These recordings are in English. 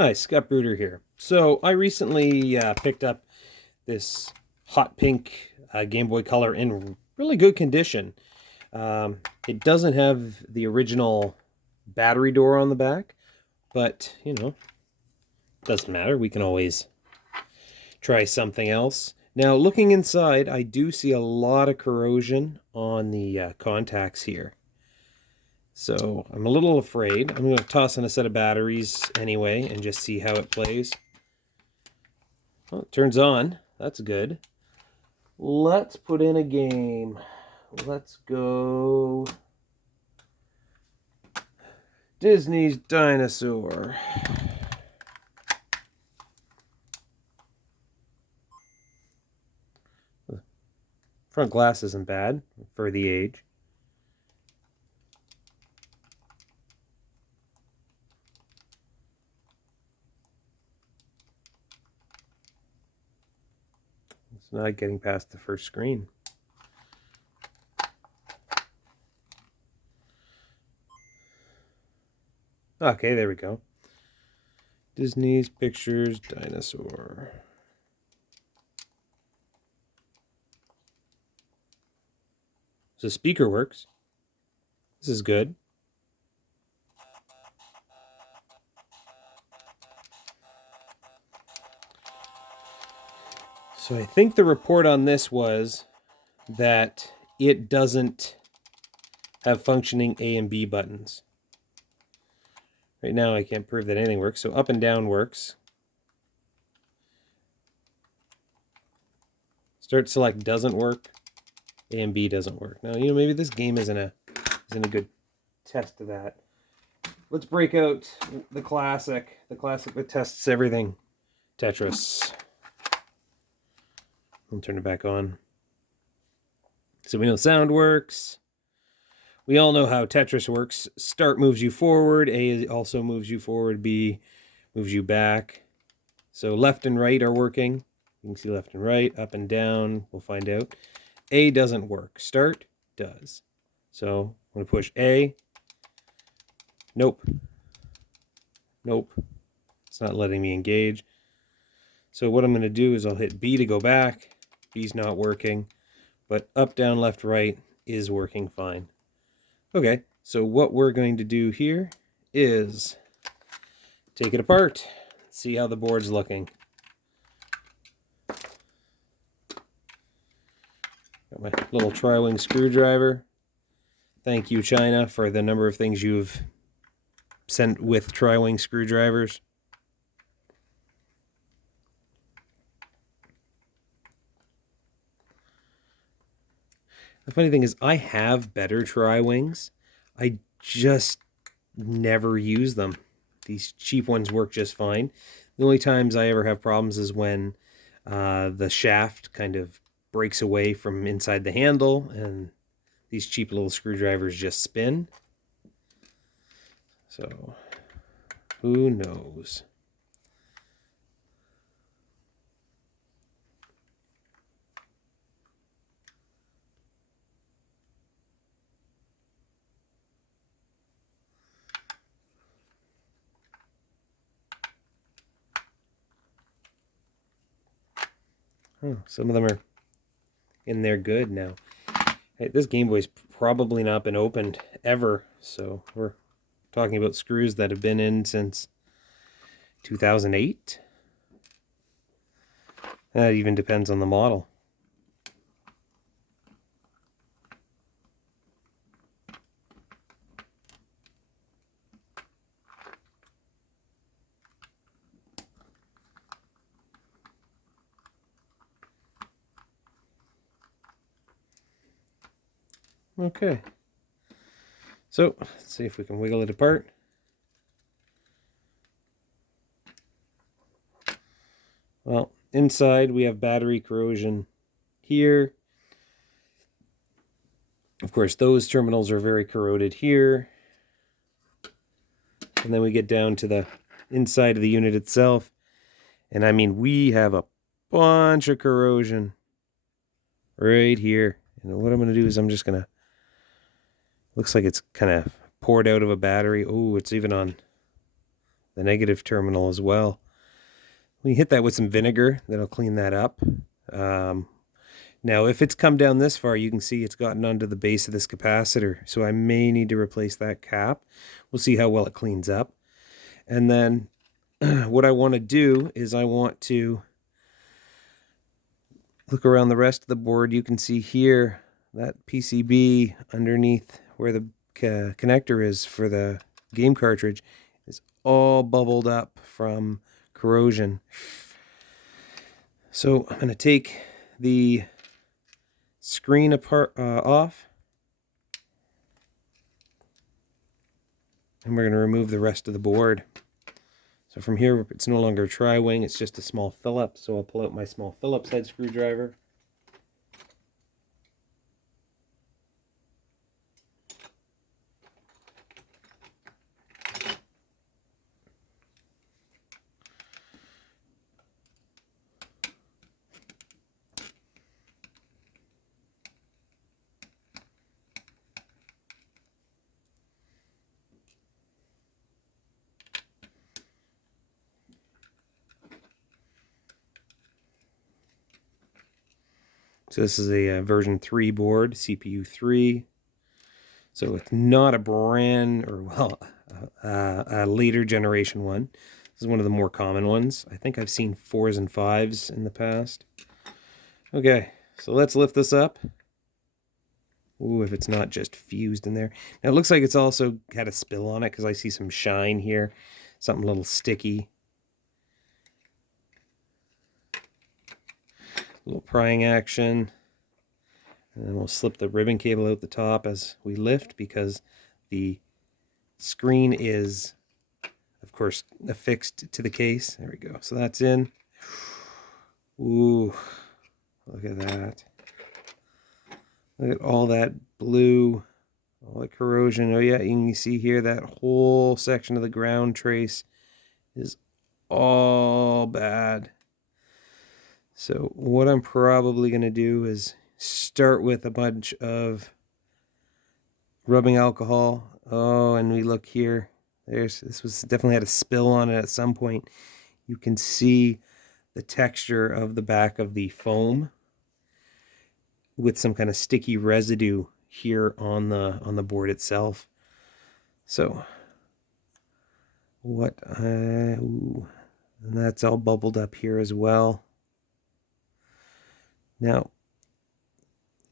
Hi, Scott Bruder here. So I recently picked up this hot pink Game Boy Color in really good condition. It doesn't have the original battery door on the back, but doesn't matter. We can always try something else. Now, looking inside, I do see a lot of corrosion on the contacts here. So I'm a little afraid. I'm going to toss in a set of batteries anyway and just see how it plays. Well, it turns on. That's good. Let's put in a game. Let's go Disney's Dinosaur. The front glass isn't bad for the age. It's not getting past the first screen. Okay, there we go. Disney's Pictures Dinosaur. So speaker works. This is good. So I think the report on this was that it doesn't have functioning A and B buttons. Right now I can't prove that anything works, so up and down works. Start select doesn't work. A and B doesn't work. Now, maybe this game isn't a good test of that. Let's break out the classic that tests everything. Tetris. I'll turn it back on. So we know sound works. We all know how Tetris works. Start moves you forward. A also moves you forward. B moves you back. So left and right are working. You can see left and right, up and down. We'll find out. A doesn't work. Start does. So I'm going to push A. Nope. Nope. It's not letting me engage. So what I'm going to do is I'll hit B to go back. B's not working. But up, down, left, right is working fine. Okay, so what we're going to do here is take it apart. See how the board's looking. Got my little tri-wing screwdriver. Thank you, China, for the number of things you've sent with tri-wing screwdrivers. The funny thing is, I have better tri-wings. I just never use them. These cheap ones work just fine. The only times I ever have problems is when the shaft kind of breaks away from inside the handle and these cheap little screwdrivers just spin. So, who knows? Oh, some of them are in there good now. Hey, this Game Boy's probably not been opened ever, so we're talking about screws that have been in since 2008. That even depends on the model. Okay. So, let's see if we can wiggle it apart. Well, inside we have battery corrosion here. Of course, those terminals are very corroded here. And then we get down to the inside of the unit itself. And I mean, we have a bunch of corrosion right here. And what I'm going to do is I'm just going to, looks like it's kind of poured out of a battery. Oh, it's even on negative terminal as well. We hit that with some vinegar, that'll clean that up. Now, if it's come down this far, you can see it's gotten onto the base of this capacitor, so I may need to replace that cap. We'll see how well it cleans up. And then what I want to do is I want to look around the rest of the board. You can see here that PCB underneath where the connector is for the game cartridge is all bubbled up from corrosion. So I'm going to take the screen off, and we're going to remove the rest of the board. So from here, it's no longer a tri-wing, it's just a small Phillips. So I'll pull out my small Phillips head screwdriver. So this is a version 3 board, CPU 3. So it's not a brand, or well, a later generation one. This is one of the more common ones. I think I've seen 4s and 5s in the past. Okay, so let's lift this up. Ooh, if it's not just fused in there. Now it looks like it's also had a spill on it because I see some shine here. Something a little sticky. A little prying action. And then we'll slip the ribbon cable out the top as we lift, because the screen is, of course, affixed to the case. There we go. So that's in. Ooh, look at that. Look at all that blue, all the corrosion. Oh yeah, you can see here that whole section of the ground trace is all bad. So what I'm probably going to do is start with a bunch of rubbing alcohol. Oh, and we look here. This was definitely had a spill on it at some point. You can see the texture of the back of the foam with some kind of sticky residue here on the board itself. So what? Ooh, and that's all bubbled up here as well. Now,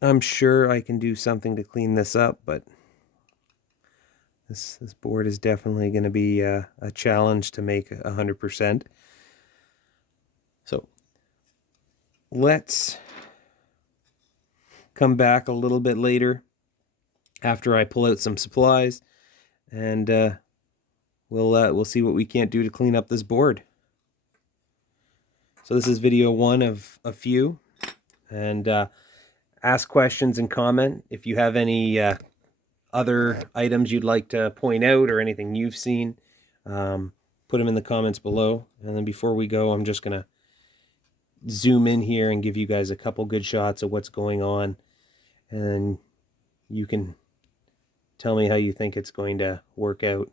I'm sure I can do something to clean this up, but this board is definitely going to be a challenge to make 100%. So let's come back a little bit later after I pull out some supplies, and we'll see what we can't do to clean up this board. So this is video 1 of a few. And ask questions and comment if you have any other items you'd like to point out or anything you've seen. Put them in the comments below. And then before we go, I'm just going to zoom in here and give you guys a couple good shots of what's going on. And you can tell me how you think it's going to work out.